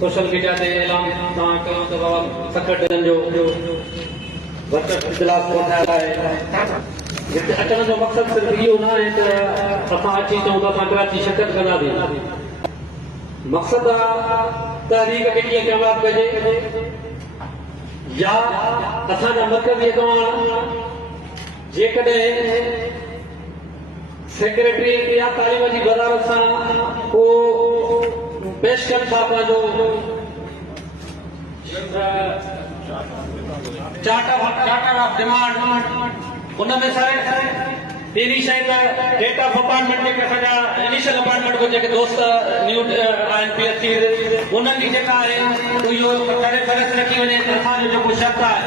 Social media ते ऐलान तव्हां कयो त बाबा संगठन जो वर्कर्स इजलास वधाइण लाइ हिते अचण जो मक़सदु सिर्फ़ु इहो न आहे त असां अची चऊं त असां कराची शिरकत कंदासीं। मक़सदु आहे तहरीक खे कीअं कामयाबु कजे या असांजा मर्कज़ी अॻवान जेकॾहिं सेक्रेटरी या तालीम जी वज़ारत सां को पेश कनि था पंहिंजो चार्टर ऑफ डिमांड उन में सर पहिरीं शइ त डेट ऑफ अपॉइंटमेंट जेके असांजा इनिशियल अपॉइंटमेंट को जेके दोस्त न्यू आहिनि PhD उन्हनि जी जेका आहे इहो करे फ़र्क़ु रखी वञे त असांजो जेको शर्त आहे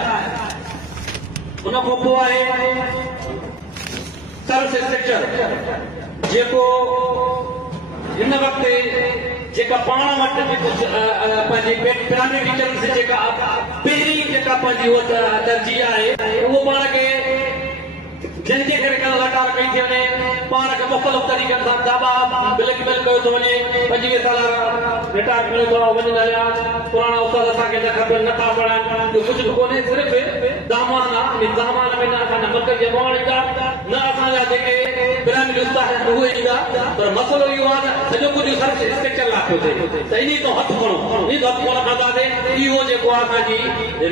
उन खां पोइ आहे सर्विस इंस्पेक्टर जेको हिन वक़्तु जेका पाण वटि पंहिंजी प्राइमरी टीचर्स जेका पहिरीं जेका पंहिंजी उहा तरजीह आहे उहो पाण खे जंहिंजे करे लटार कई थी वञे पाण खे मुख़्तलिफ़ तरीक़नि सां दाबा ब्लैकमेल कयो थो वञे 25 साल रिटायर कयो थो वञनि हलिया पुराणा उस्ताद असांखे न खपनि नथा पढ़ाइनि इहो कुझु बि कोन्हे सिर्फ़ु दामान आहे दामान में न असांजा मर्कज़ अॻवान ईंदा न असांजा जेके प्राइमरी उस्ताद आहिनि उहे ईंदा पर मसइलो इहो आहे त सॼो कुझु सर्विस इंस्पेक्टर लाइ पियो थिए त इन खां हथु खणो इन खां हथु कोन खणंदासीं इहो जेको आहे असांजी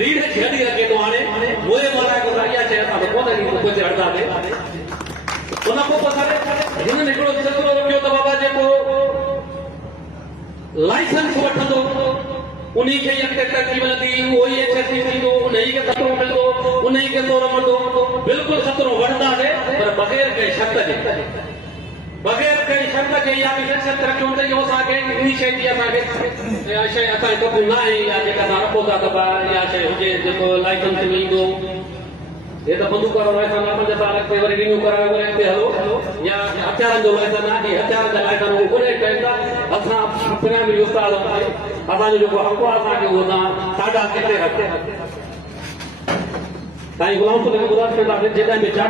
रीढ़ जी हॾी अचे थो हाणे मोए मोराए को इहा शइ असां कोन हटंदासीं। उन खां पोइ हिननि हिकिड़ो सिलसिलो रखियो त बाबा जेको लाइसेंस वठंदो उन खे अॻिते तरक़ी मिलंदी उहो ई HSC थींदो उन ई खे ख़तरो मिलंदो उन ई खे तोड़ मिलंदो बिल्कुलु ख़तरो वठंदासीं पर बग़ैर कंहिं शर्त जे बग़ैर कंहिं शर्त जे या बि शर्त रखियूं त इहो असांखे इन शइ जी असांखे शइ असांखे क़बूल न आहे या जेका असां रखो था त इहा शइ हुजे जेको लाइसेंस ईंदो ये तो बंदूक वारो लाइसेंस 5 साल ते वरी रिन्यू करायो वरी हिते हलो या हथियारनि जो लाइसेंस आहे हथियारनि जा लाइसेंस उहो कोन्हे कंदा असां प्राइमरी उस्ताद असांजो जेको हक़ आहे असांखे उहो तव्हां साढा किथे रखे साईं गुलाम ख़ुदा खे ॿुधाए जेॾां बि